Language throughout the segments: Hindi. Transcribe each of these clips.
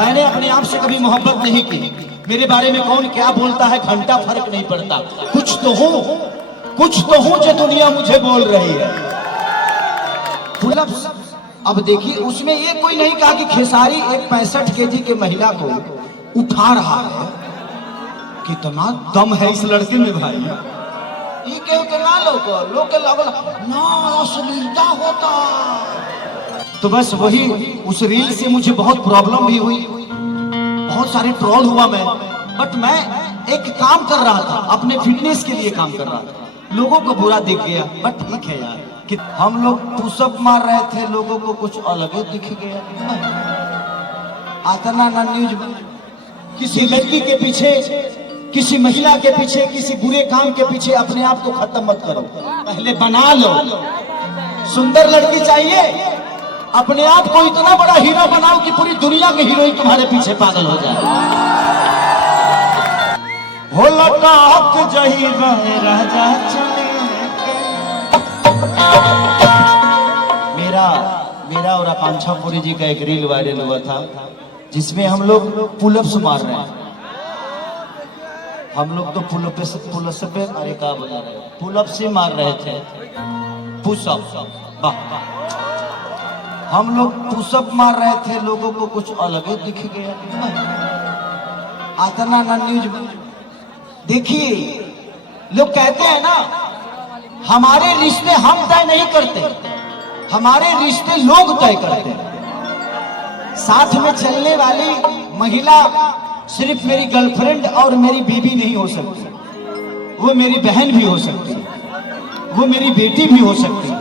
मैंने अपने आप से कभी मोहब्बत नहीं की। मेरे बारे में कौन क्या बोलता है घंटा फर्क नहीं पड़ता। कुछ तो हूं जो दुनिया मुझे बोल रही है। पुलअप्स, अब देखिए उसमें ये कोई नहीं कहा कि खेसारी एक 65 केजी के महिला को उठा रहा है। कितना दम है इस लड़के में भाई। ये कहो कि ना लोग ना अश्लीलता होता। तो बस वही उस रील से मुझे बहुत प्रॉब्लम भी हुई, बहुत सारे ट्रोल हुआ मैं। बट मैं एक काम कर रहा था, अपने फिटनेस के लिए काम कर रहा था। लोगों को बुरा दिख गया, बट ठीक है यार कि हम लोग पुशअप मार रहे थे, लोगों को कुछ अलग ही दिख गया। आता ना न्यूज, किसी लड़की के पीछे, किसी महिला के पीछे, किसी बुरे काम के पीछे अपने आप को खत्म मत करो, पहले बना लो। सुंदर लड़की चाहिए, अपने आप को इतना बड़ा हीरो बनाओ कि पूरी दुनिया के हीरोइन तुम्हारे पीछे पागल हो जाए। हो लटाक जही राजा चले। मेरा और आकांक्षापुरी जी का एक रील वायरल हुआ था जिसमें हम लोग पुलअप्स मार रहे हैं। हम लोग तो पुलअप्स पे अरे क्या बता रहे हैं, पुलअप्स से मार रहे थे। पुशअप, हम लोग पुशअप मार रहे थे, लोगों को कुछ अलग ही दिख गया। आता ना न्यूज, देखिए लोग कहते हैं ना हमारे रिश्ते हम तय नहीं करते, हमारे रिश्ते लोग तय करते हैं। साथ में चलने वाली महिला सिर्फ मेरी गर्लफ्रेंड और मेरी बीवी नहीं हो सकती, वो मेरी बहन भी हो सकती है, वो मेरी बेटी भी हो सकती है।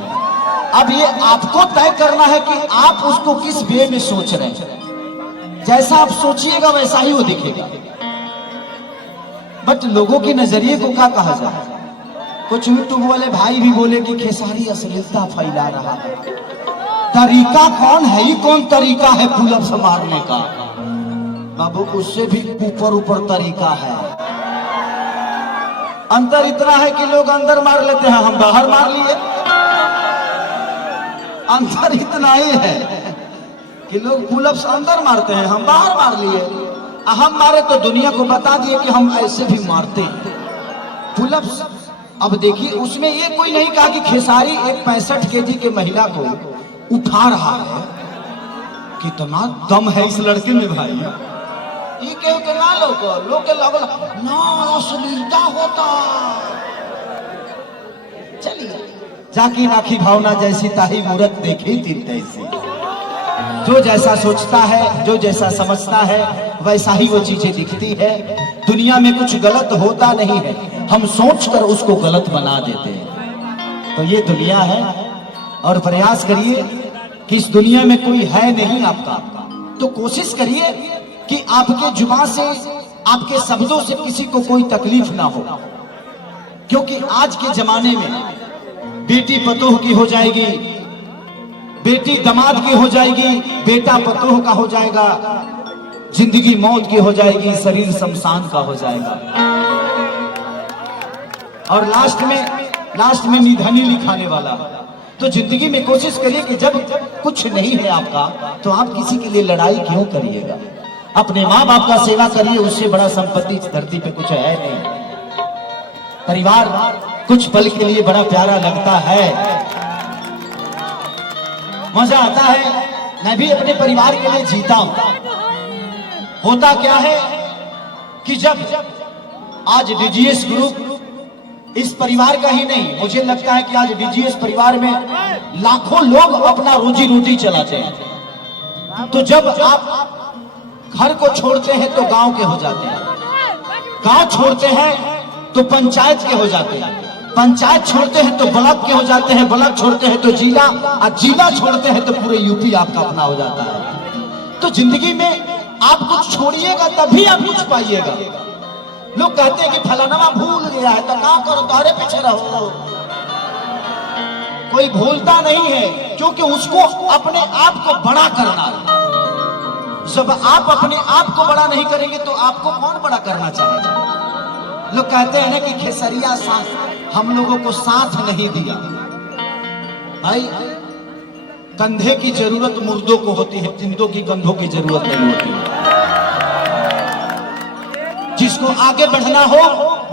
अब ये आपको तय करना है कि आप उसको किस वे में सोच रहे हैं। जैसा आप सोचिएगा वैसा ही वो दिखेगा। बट लोगों के नजरिए को क्या कहा जाए। कुछ यूट्यूब वाले भाई भी बोले कि खेसारी अश्लीलता फैला रहा है। तरीका कौन है, ही कौन तरीका है पुलअप्स मारने का। बाबू उससे भी ऊपर तरीका है। अंतर इतना है कि लोग अंदर मार लेते हैं, हम बाहर मार लिए। अंतर इतना ही है कि लोग पुलअप्स अंदर मारते हैं, हम बाहर मार लिए। हम मारे तो दुनिया को बता दिए कि हम ऐसे भी मारते हैं पुलअप्स। अब देखिए उसमें ये कोई नहीं कहा कि खेसारी एक 65 केजी के महिला को उठा रहा है। कितना दम है इस लड़के में भाई। ये कहो कि ना लोग ना अश्लीलता होता। चलिए जाकी राखी भावना जैसी ताही मूरत देखी तीन तैसी। जो जैसा सोचता है, जो जैसा समझता है, वैसा ही वो चीजें दिखती है। दुनिया में कुछ गलत होता नहीं है, हम सोचकर उसको गलत बना देते हैं। तो ये दुनिया है और प्रयास करिए कि इस दुनिया में कोई है नहीं आपका, तो कोशिश करिए कि आपके जुबान से, आपके शब्दों से किसी को कोई तकलीफ ना हो। क्योंकि आज के जमाने में बेटी पतोह की हो जाएगी, बेटी दामाद की हो जाएगी, बेटा पतोह का हो जाएगा, जिंदगी मौत की हो जाएगी, शरीर शमशान का हो जाएगा। और लास्ट में निधनी लिखाने वाला। तो जिंदगी में कोशिश करिए कि जब कुछ नहीं है आपका तो आप किसी के लिए लड़ाई क्यों करिएगा। अपने माँ बाप का सेवा करिए, उससे बड़ा संपत्ति इस धरती पे कुछ है नहीं। परिवार कुछ पल के लिए बड़ा प्यारा लगता है, मजा आता है। मैं भी अपने परिवार के लिए जीता हूं। होता क्या है कि जब आज डीजीएस ग्रुप इस परिवार का ही नहीं, मुझे लगता है कि आज डीजीएस परिवार में लाखों लोग अपना रोजी रोटी चलाते हैं। तो जब आप घर को छोड़ते हैं तो गांव के हो जाते हैं, गांव छोड़ते हैं तो पंचायत के हो जाते हैं, पंचायत छोड़ते हैं तो ब्लॉक के हो जाते हैं, ब्लॉक छोड़ते हैं तो जिला, और जिला छोड़ते हैं तो पूरे यूपी आपका अपना हो जाता है। तो जिंदगी में आप कुछ छोड़िएगा तभी आप कुछ पाइएगा। लोग कहते हैं कि फलाना भूल गया है तो क्या करो, तारे पीछे रहो। कोई भूलता नहीं है, क्योंकि उसको अपने आप को बड़ा करना है। जब आप अपने आप को बड़ा नहीं करेंगे तो आपको कौन बड़ा करना चाहेगा। लोग कहते हैं ना कि खेसरिया साथ हम लोगों को साथ नहीं दिया। भाई कंधे की जरूरत मुर्दों को होती है, जिंदों की कंधों की जरूरत नहीं होती। जिसको आगे बढ़ना हो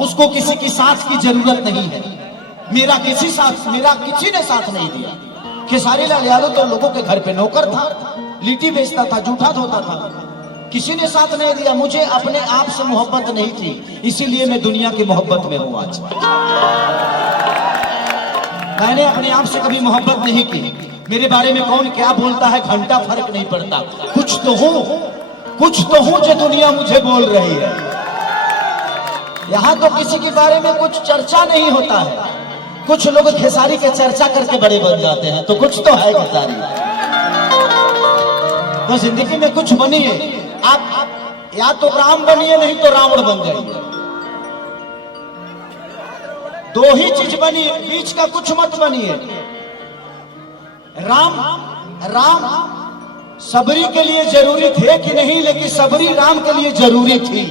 उसको किसी की साथ की जरूरत नहीं है। मेरा किसी ने साथ नहीं दिया। खेसारी लाल यादव तो लोगों के घर पे नौकर था, लिट्टी बेचता था, जूठा धोता था, किसी ने साथ नहीं दिया। मुझे अपने आप से मोहब्बत नहीं थी, इसीलिए मैं दुनिया की मोहब्बत में हूं आज। मैंने अपने आप से कभी मोहब्बत नहीं की। मेरे बारे में कौन क्या बोलता है घंटा फर्क नहीं पड़ता। कुछ तो हूं जो दुनिया मुझे बोल रही है। यहां तो किसी के बारे में कुछ चर्चा नहीं होता है। कुछ लोग खेसारी के चर्चा करके बड़े बन जाते हैं, तो कुछ तो है खेसारी। तो जिंदगी में कुछ बनिए, आप या तो राम बनिए नहीं तो रावण बन जाइए। दो ही चीज बनिए, बीच का कुछ मत बनिए। राम सबरी के लिए जरूरी थे कि नहीं, लेकिन सबरी राम के लिए जरूरी थी।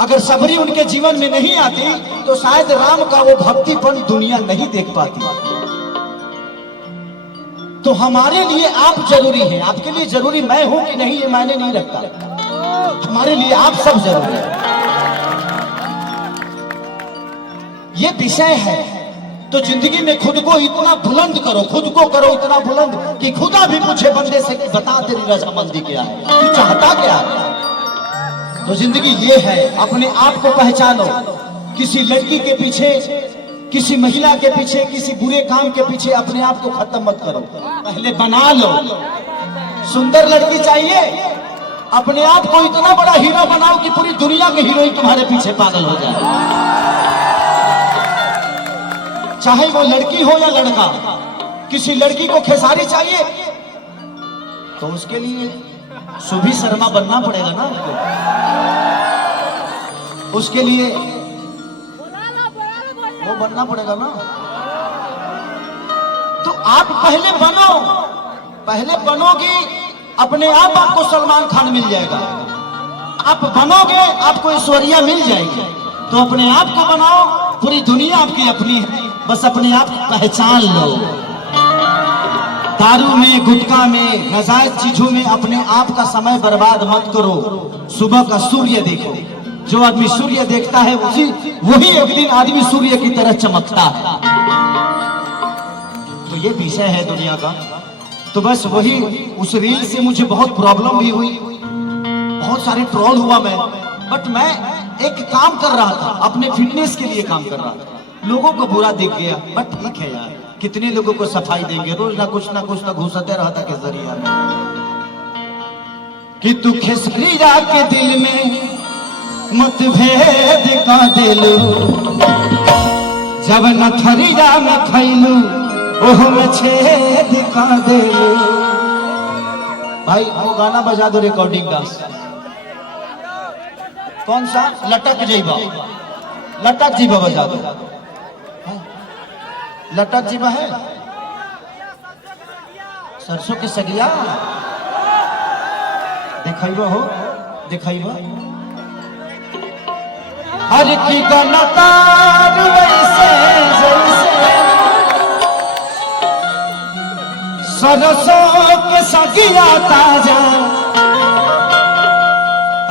अगर सबरी उनके जीवन में नहीं आती तो शायद राम का वो भक्तिपन दुनिया नहीं देख पाती। तो हमारे लिए आप जरूरी हैं। आपके लिए जरूरी मैं हूं कि नहीं ये मायने नहीं रखता। हमारे लिए आप सब जरूरी है। ये विषय है। तो जिंदगी में खुद को इतना बुलंद करो, खुद को करो इतना बुलंद कि खुदा भी पूछे बंदे से कि बता तेरी रजामंदी क्या है, तू चाहता क्या है। तो जिंदगी ये है, अपने आप को पहचानो। किसी लड़की के पीछे, किसी महिला के पीछे, किसी बुरे काम के पीछे अपने आप को खत्म मत करो, पहले बना लो। सुंदर लड़की चाहिए, अपने आप को इतना बड़ा हीरो बनाओ कि पूरी दुनिया के हीरोइन तुम्हारे पीछे पागल हो जाए। चाहे वो लड़की हो या लड़का। किसी लड़की को खेसारी चाहिए तो उसके लिए सुभी शर्मा बनना पड़ेगा ना आपको। उसके लिए वो बनना पड़ेगा ना। तो आप पहले बनोगी, अपने आप आपको सलमान खान मिल जाएगा। आप बनोगे आपको ऐश्वर्या मिल जाएगी। तो अपने आप को बनाओ, पूरी दुनिया आपकी अपनी है, बस अपने आप को पहचान लो। दारू में, गुटखा में, नाजायज चीजों में अपने आप का समय बर्बाद मत करो। सुबह का सूर्य देखो। जो आदमी सूर्य देखता है वही एक दिन आदमी सूर्य की तरह चमकता है। तो ये विषय है दुनिया का। तो बस वही उस रील से मुझे बहुत प्रॉब्लम भी हुई, बहुत सारे ट्रोल हुआ मैं। बट मैं एक काम कर रहा था, अपने फिटनेस के लिए काम कर रहा था। लोगों को बुरा दिख गया, बट ठीक है यार, कितने लोगों को सफाई देंगे। रोज ना कुछ तो घुसते रहता के जरिया कि तू खेसरी जाके दिल में मतभेद का दिलू, जब न थरिया में खैलू ओह में छेद का दिलू। भाई वो गाना बजा दो, रिकॉर्डिंग डांस। कौन सा? लटक जीवा बजा दो। लटक जीवा है सरसों के सगिया। दिखाइबा हो, दिखाइबा। हर की गनतार वैसे जैसे सरसों के सगिया ताजा,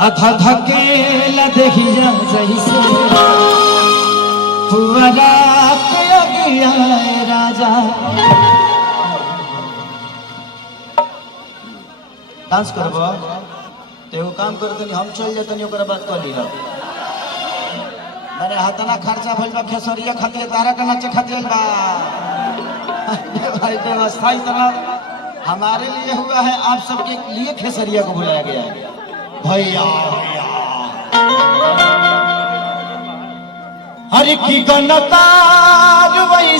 अधा धकेला दहिया जैसे पुअरा के अगिया राजा। डांस करबो तो एगो काम कर दनी, हम चल जातनी ओकरा बात कर लिहा। मेरे हाथना खर्चा भइल बा खेसरिया खातिर, तारा के नाचे खातिर बा। भाई व्यवस्था इतना हमारे लिए हुआ है, आप सबके लिए खेसरिया को बुलाया गया है। भैया हर की गनतार वही